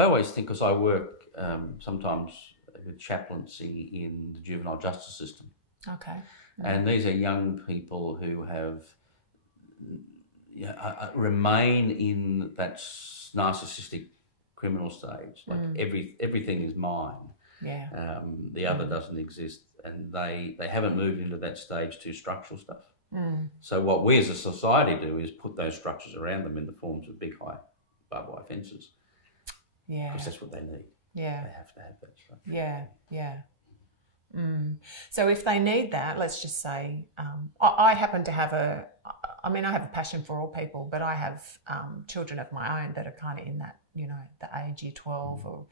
I always think, because I work sometimes with chaplaincy in the juvenile justice system, Okay. and these are young people who have remain in that narcissistic criminal stage. Like everything is mine. Yeah. The other doesn't exist, and they haven't moved into that stage to structural stuff. So what we as a society do is put those structures around them in the forms of big, high barbed wire fences. Yeah. Because that's what they need. Yeah. They have to have that structure. Yeah. Yeah. So if they need that, let's just say, I happen to have I have a passion for all people, but I have children of my own that are kind of in that, the age year 12 or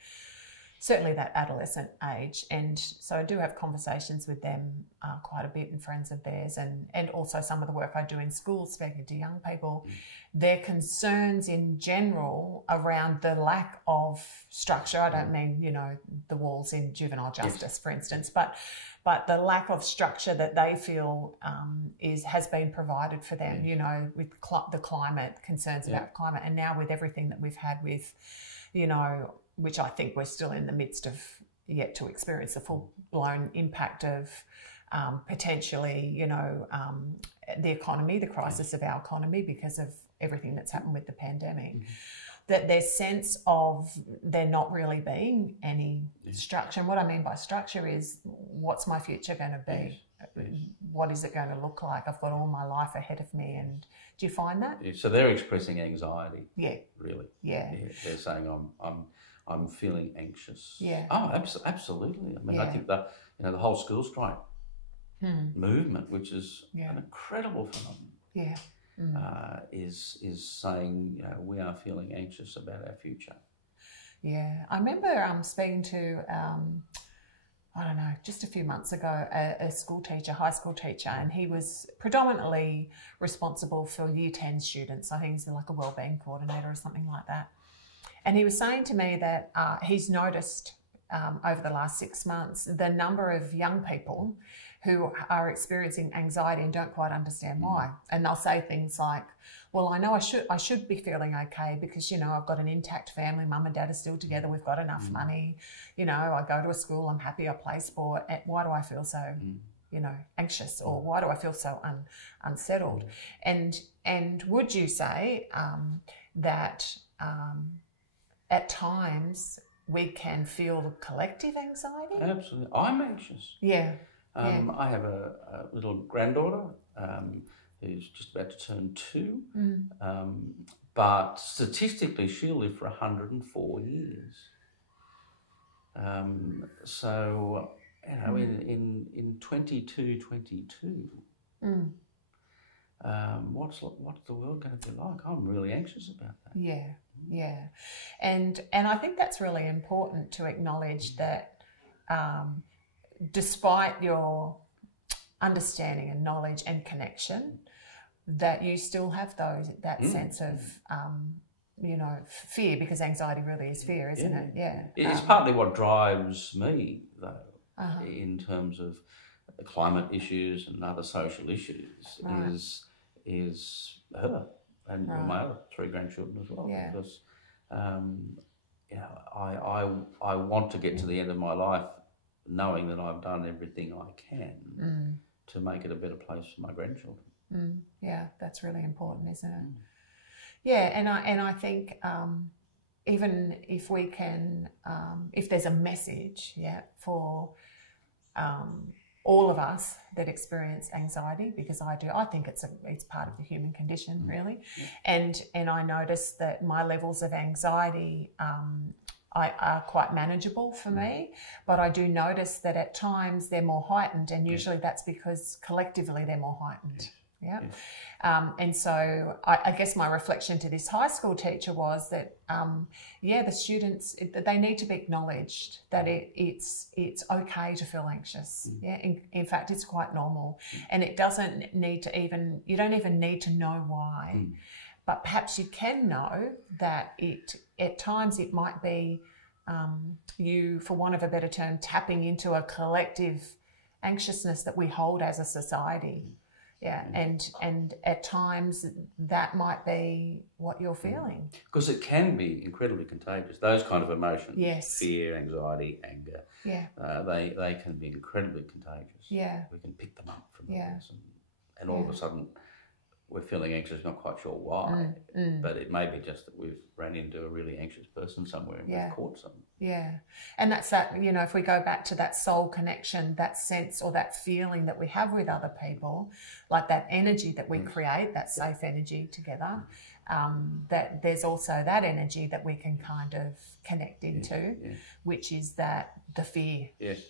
certainly that adolescent age. And so I do have conversations with them quite a bit, and friends of theirs, and also some of the work I do in schools speaking to young people, their concerns in general around the lack of structure. I don't mean, the walls in juvenile justice, for instance, but the lack of structure that they feel has been provided for them, with the climate, concerns about climate, and now with everything that we've had with, which I think we're still in the midst of yet to experience the full-blown impact of potentially, the economy, the crisis of our economy because of everything that's happened with the pandemic, that their sense of there not really being any structure. And what I mean by structure is, what's my future going to be? What is it going to look like? I've got all my life ahead of me. And do you find that? So they're expressing anxiety. Yeah. Really. Yeah. They're saying, I'm feeling anxious. Yeah. Oh, absolutely. I mean, I think the whole school strike movement, which is an incredible phenomenon. Yeah. Is saying, we are feeling anxious about our future. Yeah. I remember speaking to, I don't know, just a few months ago, a school teacher, high school teacher, and he was predominantly responsible for Year 10 students. I think he's like a wellbeing coordinator or something like that. And he was saying to me that he's noticed over the last 6 months the number of young people who are experiencing anxiety and don't quite understand why. And they'll say things like, well, I know I should be feeling okay because, I've got an intact family, mum and dad are still together, we've got enough money, I go to a school, I'm happy, I play sport. Why do I feel so, anxious, or why do I feel so unsettled? And would you say that at times we can feel collective anxiety? Absolutely. I'm anxious. Yeah. I have a little granddaughter who's just about to turn 2, but statistically she'll live for 104 years. So, in 22, what's the world going to be like? I'm really anxious about that. Yeah, yeah, and I think that's really important to acknowledge that. Despite your understanding and knowledge and connection, that you still have that sense of, fear, because anxiety really is fear, isn't it? Yeah. It's partly what drives me, though, in terms of climate issues and other social issues, is her and my other 3 grandchildren as well, because, I want to get to the end of my life knowing that I've done everything I can to make it a better place for my grandchildren. Yeah, that's really important, isn't it? Yeah, and I think even if we can, if there's a message, for all of us that experience anxiety, because I do, I think it's part of the human condition, really, and I notice that my levels of anxiety are quite manageable for me, but I do notice that at times they're more heightened, and usually that's because collectively they're more heightened. Yeah. And so I guess my reflection to this high school teacher was that, the students, they need to be acknowledged that it's okay to feel anxious. Yeah. In fact, it's quite normal, and it doesn't need to you don't even need to know why. But perhaps you can know that at times it might be you, for want of a better term, tapping into a collective anxiousness that we hold as a society. Yeah, and at times that might be what you're feeling. Because it can be incredibly contagious. Those kind of emotions, yes. fear, anxiety, anger, they can be incredibly contagious. Yeah. We can pick them up from others. And all of a sudden we're feeling anxious, not quite sure why, but it may be just that we've ran into a really anxious person somewhere and we've caught something. Yeah. And that's that, you know, if we go back to that soul connection, that sense or that feeling that we have with other people, like that energy that we create, that safe energy together, that there's also that energy that we can kind of connect into, which is that the fear. Yes.